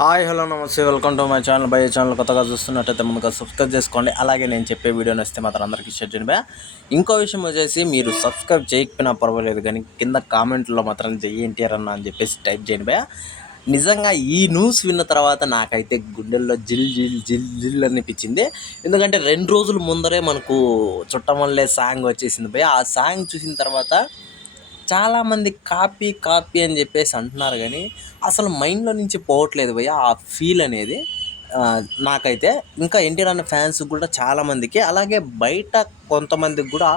Hi hello నమస్తే welcome to my channel. By channel కొత్తగా చూస్తున్నట్టయితే ముందుగా సబ్స్క్రైబ్ చేసుకోండి. అలాగే నేను చెప్పే వీడియో నచ్చితే మాత్రం అందరికీ షేర్ చేయండి. ఇంకో విషయం వచ్చేసి మీరు సబ్స్క్రైబ్ చేయకపోయినా పర్వాలేదు కానీ కింద కామెంట్లో మాత్రం జేఎన్టీఆర్ అన్న అని చెప్పేసి టైప్ చేయండి. నిజంగా ఈ న్యూస్ విన్న తర్వాత నాకైతే గుండెల్లో జిల్ జిల్ జిల్ జిల్ అనిపించింది. ఎందుకంటే 2 రోజుల ముందరే మనకు చుట్టమల్లే సాంగ్ వచ్చేసింది. ఆ సాంగ్ చూసిన తర్వాత చాలామంది కాపీ కాపీ అని చెప్పేసి అంటున్నారు కానీ అసలు మైండ్లో నుంచి పోవట్లేదు ఆ ఫీల్ అనేది. నాకైతే ఇంకా ఎన్టీఆర్ అన్న ఫ్యాన్స్ కూడా చాలామందికి, అలాగే బయట కొంతమందికి కూడా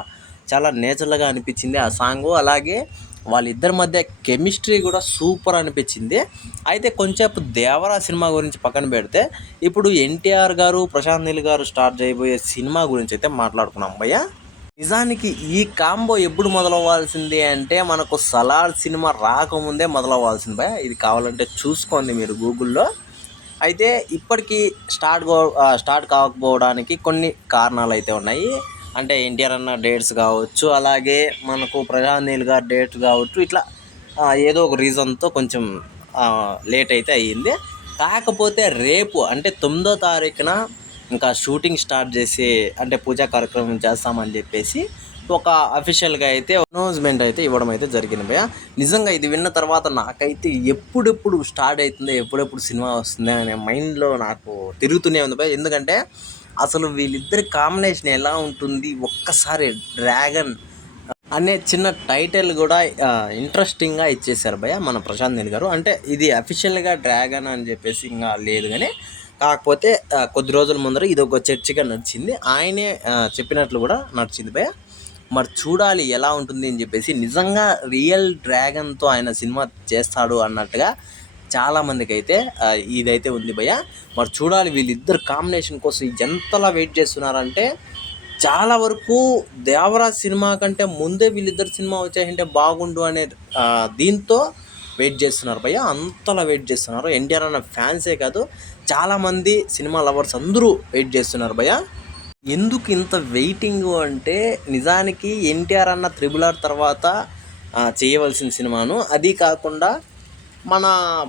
చాలా నేచురల్గా అనిపించింది ఆ సాంగు. అలాగే వాళ్ళిద్దరి మధ్య కెమిస్ట్రీ కూడా సూపర్ అనిపించింది. అయితే కొంచెంసేపు దేవరా సినిమా గురించి పక్కన పెడితే ఇప్పుడు ఎన్టీఆర్ గారు, ప్రశాంత్ నీల్ గారు స్టార్ట్ చేయబోయే సినిమా గురించి అయితే మాట్లాడుకున్నాం నిజానికి ఈ కాంబో ఎప్పుడు మొదలవ్వాల్సింది అంటే మనకు సలార్ సినిమా రాకముందే మొదలవ్వాల్సింది ఇది కావాలంటే చూసుకోండి మీరు గూగుల్లో. అయితే ఇప్పటికీ స్టార్ట్ కాకపోవడానికి కొన్ని కారణాలు అయితే ఉన్నాయి. అంటే ఎన్టీఆర్ అన్న డేట్స్ కావచ్చు, అలాగే మనకు ప్రశాంత్ నీల్ గారు డేట్స్ కావచ్చు, ఇట్లా ఏదో ఒక రీజన్తో కొంచెం లేట్ అయితే అయ్యింది. కాకపోతే రేపు అంటే 9వ తారీఖున ఇంకా షూటింగ్ స్టార్ట్ చేసి అంటే పూజా కార్యక్రమం చేస్తామని చెప్పేసి ఒక అఫీషియల్గా అయితే అనౌన్స్మెంట్ అయితే ఇవ్వడం అయితే జరిగింది నిజంగా ఇది విన్న తర్వాత నాకైతే ఎప్పుడెప్పుడు స్టార్ట్ అవుతుందో, ఎప్పుడెప్పుడు సినిమా వస్తుంది అనే మైండ్లో నాకు తిరుగుతూనే ఉంది ఎందుకంటే అసలు వీళ్ళిద్దరి కాంబినేషన్ ఎలా ఉంటుంది, ఒక్కసారి డ్రాగన్ అనే చిన్న టైటిల్ కూడా ఇంట్రెస్టింగ్గా ఇచ్చేసారు మన ప్రశాంత్ నీల్ గారు. అంటే ఇది అఫీషియల్గా డ్రాగన్ అని చెప్పేసి ఇంకా లేదు కానీ కాకపోతే కొద్ది రోజుల ముందర ఇది ఒక చర్చగా నడిచింది. ఆయనే చెప్పినట్లు కూడా నడిచింది మరి చూడాలి ఎలా ఉంటుంది అని చెప్పేసి. నిజంగా రియల్ డ్రాగన్తో ఆయన సినిమా చేస్తాడు అన్నట్టుగా చాలామందికి అయితే ఇదైతే ఉంది మరి చూడాలి వీళ్ళిద్దరు కాంబినేషన్ కోసం ఎంతలా వెయిట్ చేస్తున్నారంటే చాలా వరకు దేవరాజ్ సినిమా కంటే ముందే వీళ్ళిద్దరు సినిమా వచ్చాయంటే బాగుండు అనే దీంతో వెయిట్ చేస్తున్నారు అంతలా వెయిట్ చేస్తున్నారు. ఎన్టీఆర్ అన్న ఫ్యాన్సే కాదు, చాలామంది సినిమా లవర్స్ అందరూ వెయిట్ చేస్తున్నారు ఎందుకు ఇంత వెయిటింగ్ అంటే నిజానికి ఎన్టీఆర్ అన్న త్రిబుల్ తర్వాత చేయవలసిన సినిమాను, అది కాకుండా మన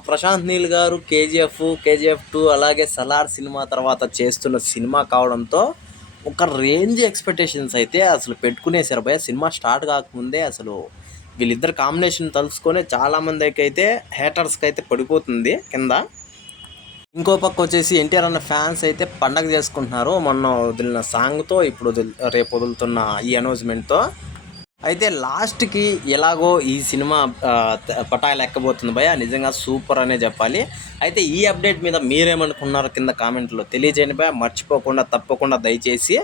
ప్రశాంత్ నీల్ గారు కేజీఎఫ్ 2 అలాగే సలార్ సినిమా తర్వాత చేస్తున్న సినిమా కావడంతో ఒక రేంజ్ ఎక్స్పెక్టేషన్స్ అయితే అసలు పెట్టుకునేసారు సినిమా స్టార్ట్ కాకముందే. అసలు వీళ్ళిద్దరు కాంబినేషన్ తలుచుకొని చాలామందికి అయితే హేటర్స్కి అయితే పడిపోతుంది కింద. ఇంకో పక్క వచ్చేసి ఎన్టీఆర్ అన్న ఫ్యాన్స్ అయితే పండగ చేసుకుంటున్నారు మొన్న వదిలిన సాంగ్తో, ఇప్పుడు రేపు వదులుతున్న ఈ అనౌన్స్మెంట్తో. అయితే లాస్ట్కి ఎలాగో ఈ సినిమా పటాయిలు ఎక్కబోతుంది నిజంగా సూపర్ అనే చెప్పాలి. అయితే ఈ అప్డేట్ మీద మీరేమనుకున్నారు కింద కామెంట్లో తెలియజేయండి మర్చిపోకుండా తప్పకుండా దయచేసి